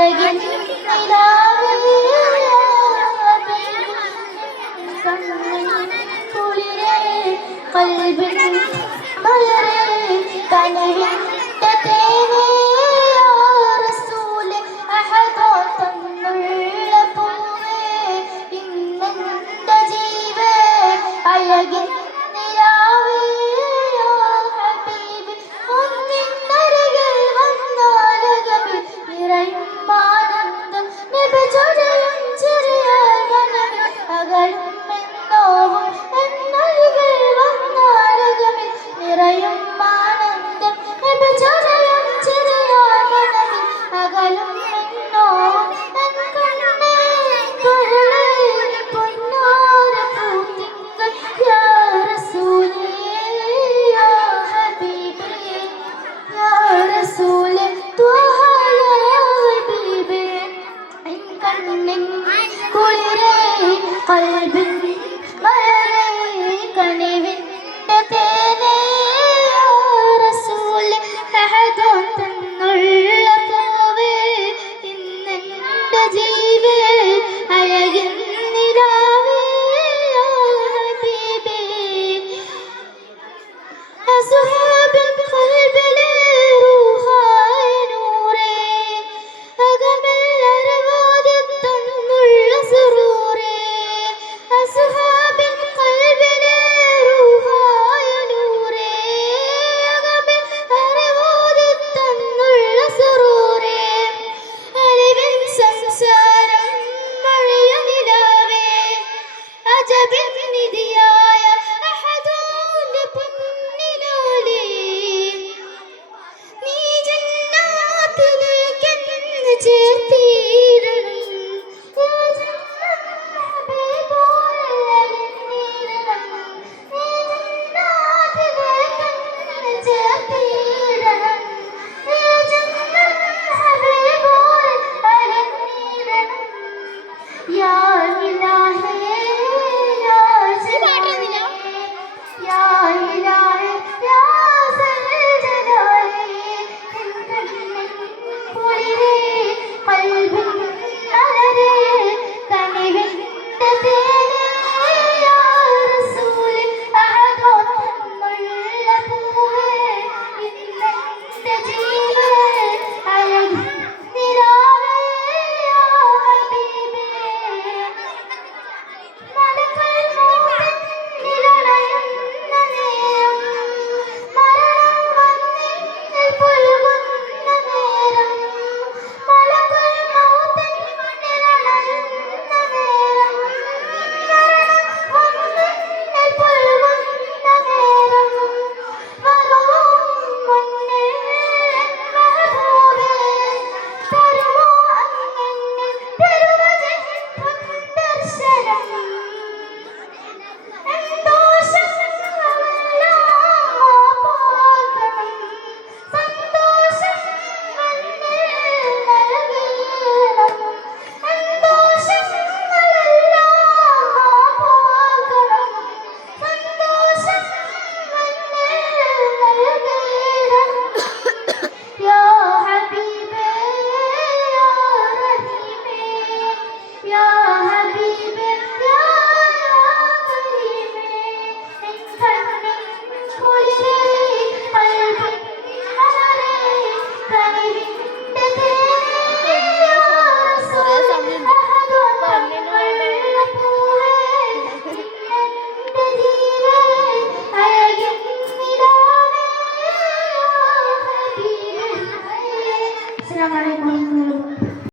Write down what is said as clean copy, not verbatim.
അഴകിൻ നിലാവേ കുളിരേ കൽബിൻ മലരേ കനവിൻ്റെ തേനേ യാ റസൂലേ അഹദോ തന്നുള്ള പൂവേ ഇന്നെൻ്റെ ജീവേ അഴകിൻ നിലാവേ യാ ഹബീബി ഒന്നിനരികിൽ വന്നാലകമിൽ നിറയും ആനന്ദം നബി ചൊരിയും ചിരിയാൽ മനമിൽ അകലും എന്നോവും എന്നരികിൽ വന്നാലകമിൽ നിറയും ആനന്ദം നബി ചൊരിയും ചിരിയാൽ മനമിൽ അകലും എന്നോവും എൻ കണ്ണേ കരളേ പൊന്നാര പൂത്തിങ്കൾ യാ റസൂലേ യാ ഹബീബി യാ റസൂലേ ത്വഹ യാ ഹബീബി എൻ കണ്ണിൻ കുളിരേ കൽബിൻ മലരേ കനിവിൻ്റെ തേനേ യാ റസൂലേ അഹദോ തന്നുള്ള പൂവേ ഇന്നെൻ്റെ ജീവേ അഴകിൻ നിലാവേ യാ ഹബീബി أصحاب القلب لروحاي نوري أجمل أرواد التنور سروري أصحاب القلب لروحاي نوري أجمل أرواد التنور سروري ألبن സംസാരം മഴയനിലാവേ അജബിൻ നിധിയായ അഹദോന്റെ പൊന്നിലാലേ നീ ജന്നാത്തിലേക്കെന്ന് ചേർത്തിടണം യാ ജന്നത്തുൽ ഹബീബോളെ അലിഞ്ഞിടണം നീ ജന്നാത്തിലേക്കെന്ന് ചേർത്തിടണം യാ ജന്നത്തുൽ ഹബീബോളെ അലിഞ്ഞിടണം യാ ഇലാഹി യാ ജലാലി യാ ഇലാഹി യാ സൽജലാലി കുളിരേ കൽബിൻ